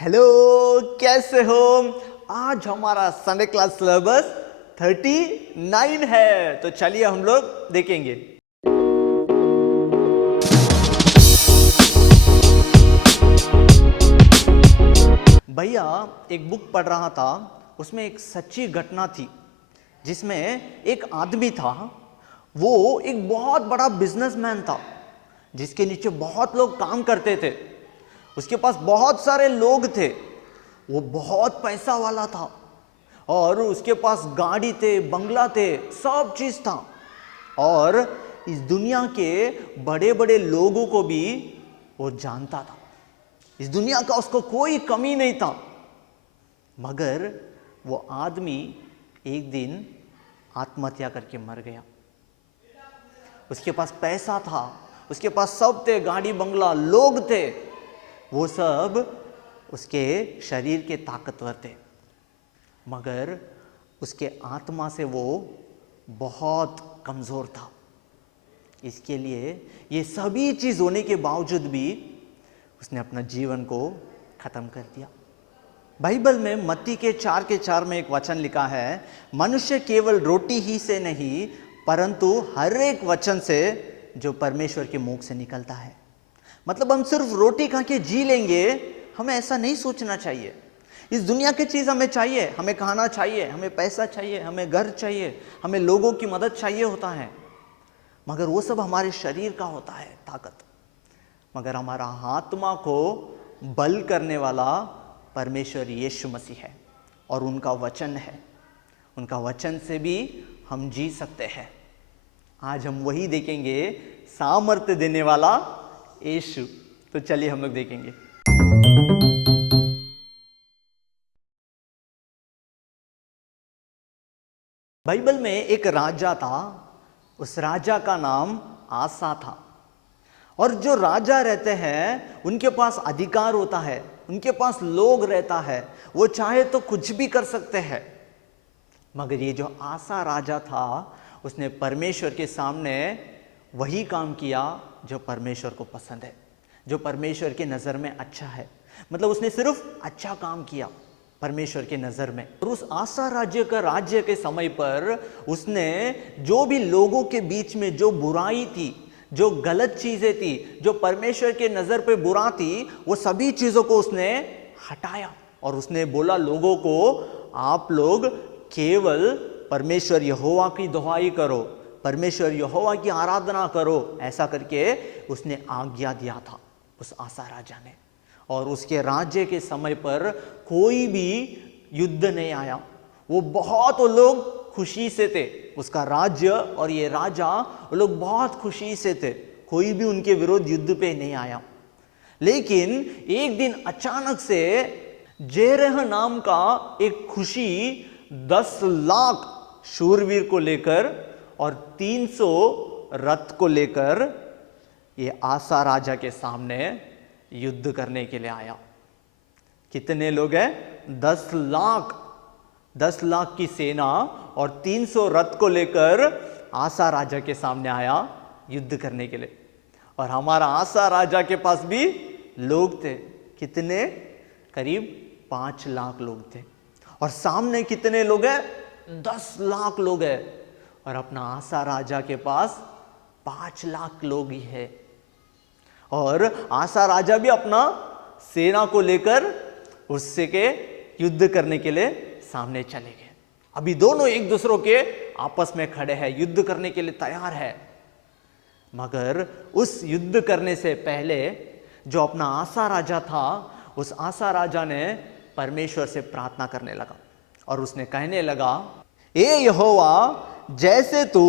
Hello, कैसे हो? आज हमारा संडे क्लास सिलेबस 39 है, तो चलिए हम लोग देखेंगे। भैया एक बुक पढ़ रहा था, उसमें एक सच्ची घटना थी जिसमें एक आदमी था। वो एक बहुत बड़ा बिजनेसमैन था जिसके नीचे बहुत लोग काम करते थे। उसके पास बहुत सारे लोग थे। वो बहुत पैसा वाला था और उसके पास गाड़ी थे, बंगला थे, सब चीज था। और इस दुनिया के बड़े बड़े लोगों को भी वो जानता था। इस दुनिया का उसको कोई कमी नहीं था। मगर वो आदमी एक दिन आत्महत्या करके मर गया। उसके पास पैसा था, उसके पास सब थे, गाड़ी बंगला, लोग थे। वो सब उसके शरीर के ताकतवर थे, मगर उसके आत्मा से वो बहुत कमजोर था। इसके लिए ये सभी चीज होने के बावजूद भी उसने अपना जीवन को खत्म कर दिया। बाइबल में मत्ती के 4:4 में एक वचन लिखा है, मनुष्य केवल रोटी ही से नहीं परंतु हर एक वचन से जो परमेश्वर के मुख से निकलता है। मतलब हम सिर्फ रोटी खा के जी लेंगे, हमें ऐसा नहीं सोचना चाहिए। इस दुनिया की चीज हमें चाहिए, हमें खाना चाहिए, हमें पैसा चाहिए, हमें घर चाहिए, हमें लोगों की मदद चाहिए होता है, मगर वो सब हमारे शरीर का होता है, ताकत। मगर हमारा आत्मा को बल करने वाला परमेश्वर यीशु मसीह है और उनका वचन है। उनका वचन से भी हम जी सकते हैं। आज हम वही देखेंगे, सामर्थ्य देने वाला यीशु। तो चलिए हम लोग देखेंगे। बाइबल में एक राजा था। उस राजा का नाम आसा था। और जो राजा रहते हैं उनके पास अधिकार होता है, उनके पास लोग रहता है, वो चाहे तो कुछ भी कर सकते हैं। मगर ये जो आसा राजा था, उसने परमेश्वर के सामने वही काम किया जो परमेश्वर को पसंद है, जो परमेश्वर के नज़र में अच्छा है। मतलब उसने सिर्फ अच्छा काम किया परमेश्वर के नज़र में। और उस आसा राज्य के समय पर उसने जो भी लोगों के बीच में जो बुराई थी, जो गलत चीज़ें थी, जो परमेश्वर के नज़र पे बुरा थी, वो सभी चीज़ों को उसने हटाया। और उसने बोला लोगों को, आप लोग केवल परमेश्वर यहोवा की दुहाई करो, परमेश्वर यहोवा की आराधना करो। ऐसा करके उसने आज्ञा दिया था उस आसा राजा ने। और उसके राज्य के समय पर कोई भी युद्ध नहीं आया। वो बहुत लोग खुशी से थे, उसका राज्य और ये राजा, वो लोग बहुत खुशी से थे। कोई भी उनके विरुद्ध युद्ध पे नहीं आया। लेकिन एक दिन अचानक से जेरह नाम का एक खुशी 10 लाख शूरवीर को लेकर और 300 रथ को लेकर ये आसा राजा के सामने युद्ध करने के लिए आया। कितने लोग हैं? 10 लाख। 10 लाख की सेना और 300 रथ को लेकर आसा राजा के सामने आया युद्ध करने के लिए। और हमारा आसा राजा के पास भी लोग थे। कितने? करीब 5 लाख लोग थे। और सामने कितने लोग हैं? 10 लाख लोग हैं। और अपना आसा राजा के पास 5 लाख लोग ही है। और आसा राजा भी अपना सेना को लेकर उससे के युद्ध करने के लिए सामने चले गए। अभी दोनों एक दूसरों के आपस में खड़े हैं, युद्ध करने के लिए तैयार है। मगर उस युद्ध करने से पहले जो अपना आसा राजा था, उस आसा राजा ने परमेश्वर से प्रार्थना करने लगा और उसने कहने लगा, ए यहोवा, जैसे तू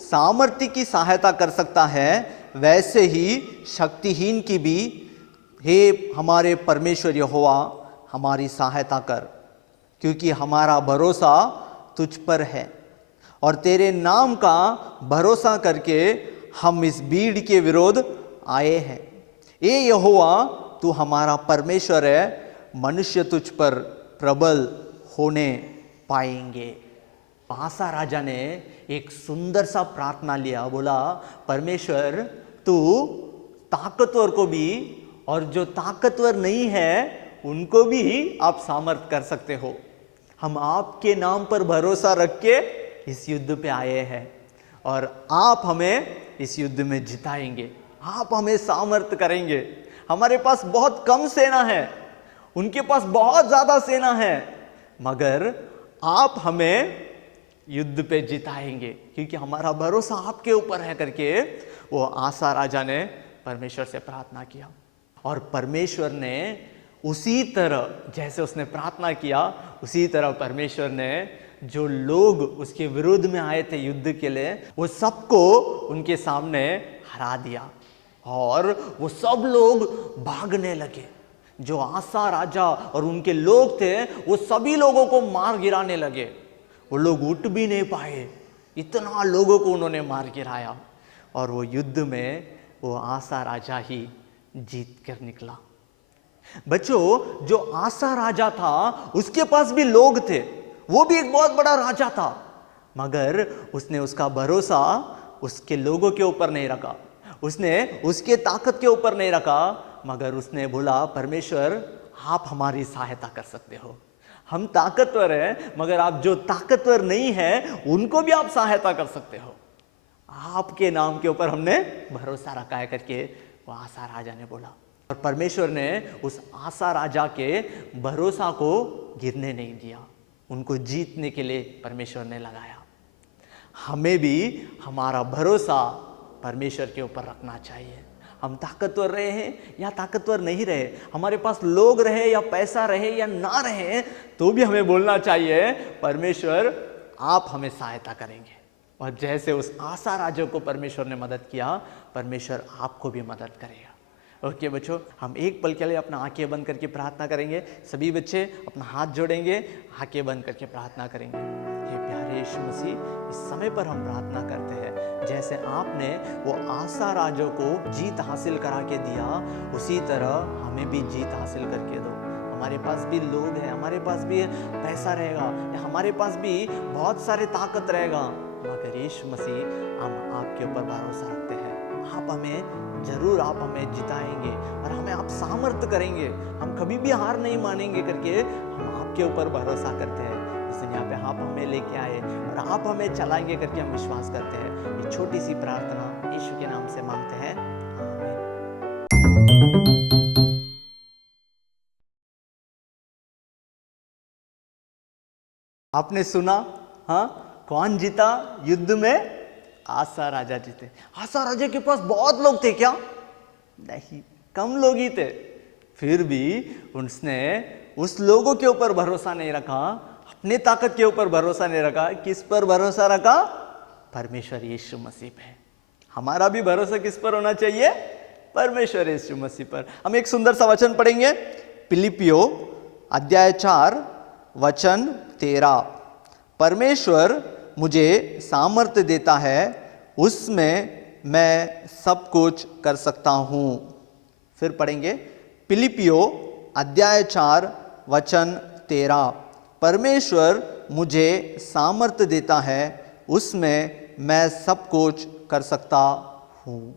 सामर्थ्य की सहायता कर सकता है, वैसे ही शक्तिहीन की भी हे हमारे परमेश्वर यहोवा हमारी सहायता कर, क्योंकि हमारा भरोसा तुझ पर है और तेरे नाम का भरोसा करके हम इस भीड़ के विरोध आए हैं। ए यहोवा, तू हमारा परमेश्वर है, मनुष्य तुझ पर प्रबल होने पाएंगे। आसा राजा ने एक सुंदर सा प्रार्थना लिया। बोला, परमेश्वर तू ताकतवर को भी और जो ताकतवर नहीं है उनको भी आप सामर्थ कर सकते हो। हम आपके नाम पर भरोसा रख के इस युद्ध पे आए हैं और आप हमें इस युद्ध में जिताएंगे, आप हमें सामर्थ करेंगे। हमारे पास बहुत कम सेना है, उनके पास बहुत ज्यादा सेना है, मगर आप हमें युद्ध पे जिताएंगे क्योंकि हमारा भरोसा आपके ऊपर है करके वो आसा राजा ने परमेश्वर से प्रार्थना किया। और परमेश्वर ने उसी तरह जैसे उसने प्रार्थना किया, उसी तरह परमेश्वर ने जो लोग उसके विरुद्ध में आए थे युद्ध के लिए, वो सबको उनके सामने हरा दिया और वो सब लोग भागने लगे। जो आसा राजा और उनके लोग थे वो सभी लोगों को मार गिराने लगे। वो लोग उठ भी नहीं पाए, इतना लोगों को उन्होंने मार गिराया और वो युद्ध में वो आसा राजा ही जीत कर निकला। बच्चों, जो आसा राजा था उसके पास भी लोग थे, वो भी एक बहुत बड़ा राजा था, मगर उसने उसका भरोसा उसके लोगों के ऊपर नहीं रखा, उसने उसके ताकत के ऊपर नहीं रखा, मगर उसने बोला परमेश्वर आप हमारी सहायता कर सकते हो। हम ताकतवर हैं, मगर आप जो ताकतवर नहीं है उनको भी आप सहायता कर सकते हो। आपके नाम के ऊपर हमने भरोसा रखा है करके वो आसा राजा ने बोला। और परमेश्वर ने उस आसा राजा के भरोसा को गिरने नहीं दिया, उनको जीतने के लिए परमेश्वर ने लगाया। हमें भी हमारा भरोसा परमेश्वर के ऊपर रखना चाहिए। हम ताकतवर रहे हैं या ताकतवर नहीं रहे, हमारे पास लोग रहे या पैसा रहे या ना रहे, तो भी हमें बोलना चाहिए परमेश्वर आप हमें सहायता करेंगे। और जैसे उस आसा राजा को परमेश्वर ने मदद किया, परमेश्वर आपको भी मदद करेगा। ओके बच्चों, हम एक पल के लिए अपना आंखें बंद करके प्रार्थना करेंगे। सभी बच्चे अपना हाथ जोड़ेंगे, आंखें बंद करके प्रार्थना करेंगे। हे प्यारे यीशु मसीह, इस समय पर हम प्रार्थना करते हैं, जैसे आपने वो आसा राजा को जीत हासिल करा के दिया, उसी तरह हमें भी जीत हासिल करके दो। हमारे पास भी लोग हैं, हमारे पास भी पैसा रहेगा, या हमारे पास भी बहुत सारे ताकत रहेगा, मगर यीशु मसीह हम आपके ऊपर भरोसा रखते हैं। आप हमें जरूर, आप हमें जिताएंगे और हमें आप सामर्थ्य करेंगे। हम कभी भी हार नहीं मानेंगे करके हम आपके ऊपर भरोसा करते हैं। इस दुनिया पे आप हमें लेके आए और आप हमें चलाएंगे करके हम विश्वास करते हैं। ये छोटी सी प्रार्थना यीशु के नाम से मांगते हैं, आमीन। आपने सुना, हाँ, कौन जीता युद्ध में? आसा राजा जीते। आसा राजा के पास बहुत लोग थे क्या? नहीं, कम लोग ही थे। फिर भी उसने उस लोगों के ऊपर भरोसा नहीं रखा, अपने ताकत के ऊपर भरोसा नहीं रखा। किस पर भरोसा रखा? परमेश्वर यीशु मसीह पे। हमारा भी भरोसा किस पर होना चाहिए? परमेश्वर यीशु मसीह पर। हम एक सुंदर सा वचन पढ़ेंगे, फिलिपियो अध्याय 4 वचन 13। परमेश्वर मुझे सामर्थ्य देता है, उसमें मैं सब कुछ कर सकता हूँ। फिर पढ़ेंगे, फिलिपियो अध्याय 4 वचन 13। परमेश्वर मुझे सामर्थ्य देता है, उसमें मैं सब कुछ कर सकता हूँ।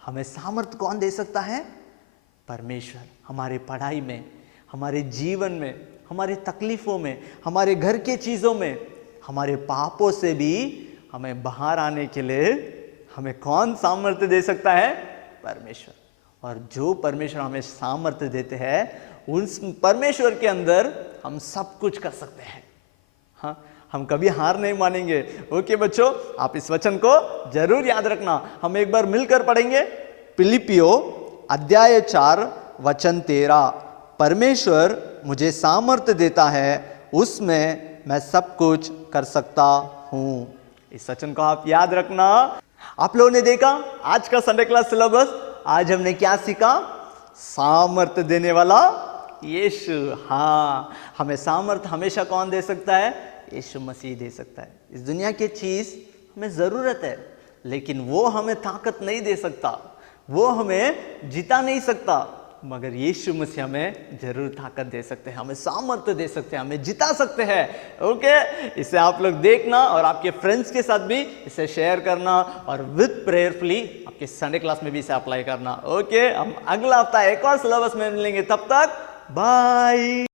हमें सामर्थ्य कौन दे सकता है? परमेश्वर। हमारे पढ़ाई में, हमारे जीवन में, हमारे तकलीफों में, हमारे घर के चीज़ों में, हमारे पापों से भी हमें बाहर आने के लिए हमें कौन सामर्थ्य दे सकता है? परमेश्वर। और जो परमेश्वर हमें सामर्थ्य देते हैं, उस परमेश्वर के अंदर हम सब कुछ कर सकते हैं। हाँ, हम कभी हार नहीं मानेंगे। ओके बच्चों, आप इस वचन को जरूर याद रखना। हम एक बार मिलकर पढ़ेंगे, फिलिपियो अध्याय 4 वचन 13। परमेश्वर मुझे सामर्थ्य देता है, उसमें मैं सब कुछ कर सकता हूँ। इस वचन को आप याद रखना। आप लोगों ने देखा आज का संडे क्लास सिलेबस, आज हमने क्या सीखा? सामर्थ्य देने वाला यीशु। हाँ, हमें सामर्थ्य हमेशा कौन दे सकता है? यीशु मसीह दे सकता है। इस दुनिया की चीज हमें जरूरत है, लेकिन वो हमें ताकत नहीं दे सकता, वो हमें जिता नहीं सकता, मगर यीशु मसीह हमें जरूर ताकत दे सकते हैं, हमें सामर्थ्य दे सकते हैं, हमें जिता सकते हैं। ओके, इसे आप लोग देखना और आपके फ्रेंड्स के साथ भी इसे शेयर करना और विद प्रेयरफुली आपके संडे क्लास में भी इसे अप्लाई करना। ओके, हम अगला हफ्ता एक और सिलेबस में मिलेंगे। तब तक बाय।